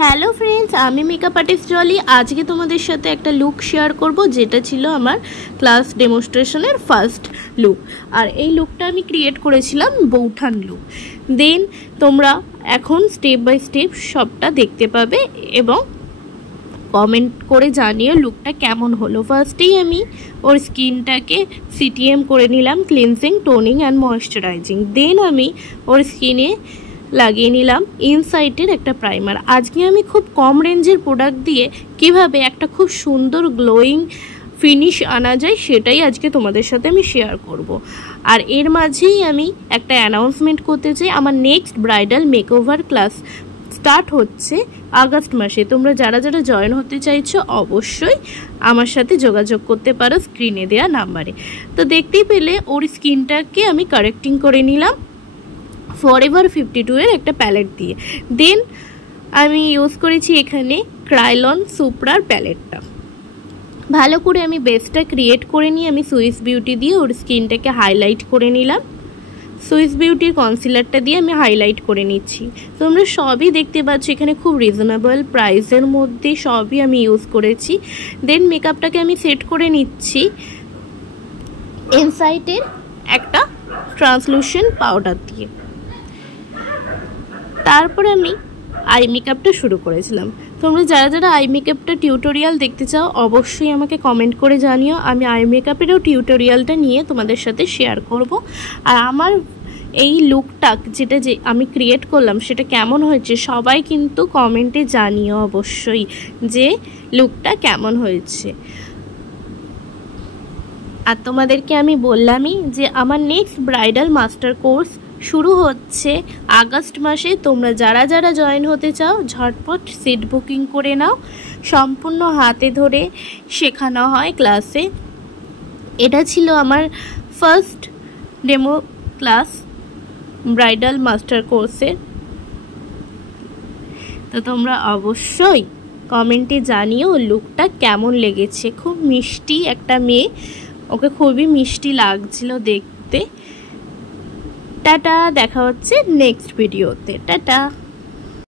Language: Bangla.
হ্যালো ফ্রেন্ডস, আমি মেকআপ আর্টিস্ট জলি। আজকে তোমাদের সাথে একটা লুক শেয়ার করব, যেটা ছিল আমার ক্লাস ডেমনস্ট্রেশনের ফার্স্ট লুক। আর এই লুকটা আমি ক্রিয়েট করেছিলাম বৌঠান লুক। দেন তোমরা এখন স্টেপ বাই স্টেপ সবটা দেখতে পাবে এবং কমেন্ট করে জানিও লুকটা কেমন হলো। ফার্স্টেই আমি ওর স্কিনটাকে সিটিএম করে নিলাম, ক্লিনজিং, টোনিং অ্যান্ড ময়েশ্চারাইজিং। দেন আমি ওর স্কিনে লাগিয়ে নিলাম ইনসাইটের একটা প্রাইমার। আজকে আমি খুব কম রেঞ্জের প্রোডাক্ট দিয়ে কিভাবে একটা খুব সুন্দর গ্লোয়িং ফিনিশ আনা যায় সেটাই আজকে তোমাদের সাথে আমি শেয়ার করব। আর এর মাঝেই আমি একটা অ্যানাউন্সমেন্ট করতে চাই, আমার next bridal makeover class start হচ্ছে আগস্ট মাসে। তোমরা যারা যারা জয়েন হতে চাইছো অবশ্যই আমার সাথে যোগাযোগ করতে পারো স্ক্রিনে দেওয়া নাম্বারে। তো দেখতেই পেলে ওর স্কিনটাকে আমি কারেক্টিং করে নিলাম ফরএভার 52 এর একটা প্যালেট দিয়ে। দেন আমি ইউজ করেছি এখানে ক্রাইলন সুপ্রার প্যালেটটা। ভালো করে আমি বেসটা ক্রিয়েট করে নিয়ে আমি সুইস বিউটি দিয়ে ওর স্কিনটাকে হাইলাইট করে নিলাম। সুইস বিউটির কনসিলারটা দিয়ে আমি হাইলাইট করে নিচ্ছি। তোমরা সবই দেখতে পাচ্ছ এখানে খুব রিজনেবল প্রাইসের মধ্যে সবই আমি ইউজ করেছি। দেন মেকআপটাকে আমি সেট করে নিচ্ছি ইনসাইটের একটা ট্রান্সলুসেন্ট পাউডার দিয়ে। তারপরে আমি আই মেকআপটা শুরু করেছিলাম। তোমরা যারা যারা আই মেকআপটা টিউটোরিয়াল দেখতে চাও অবশ্যই আমাকে কমেন্ট করে জানিও, আমি আই মেকআপেরও টিউটোরিয়ালটা নিয়ে তোমাদের সাথে শেয়ার করব। আর আমার এই লুকটা যেটা যে আমি ক্রিয়েট করলাম সেটা কেমন হয়েছে সবাই কিন্তু কমেন্টে জানিও অবশ্যই যে লুকটা কেমন হয়েছে। আর তোমাদেরকে আমি বললামই যে আমার নেক্সট ব্রাইডাল মাস্টার কোর্স শুরু হচ্ছে আগস্ট মাসে। তোমরা যারা যারা জয়েন হতে চাও ঝটপট সিট বুকিং করে নাও। সম্পূর্ণ হাতে ধরে শেখানো হয় ক্লাসে। এটা ছিল আমার first demo class bridal master কোর্সের। তো তোমরা অবশ্যই কমেন্টে জানিও লুকটা কেমন লেগেছে। খুব মিষ্টি একটা মেয়ে, ওকে খুবই মিষ্টি লাগছিল দেখতে। টাটা, দেখা হচ্ছে নেক্সট ভিডিওতে। টাটা।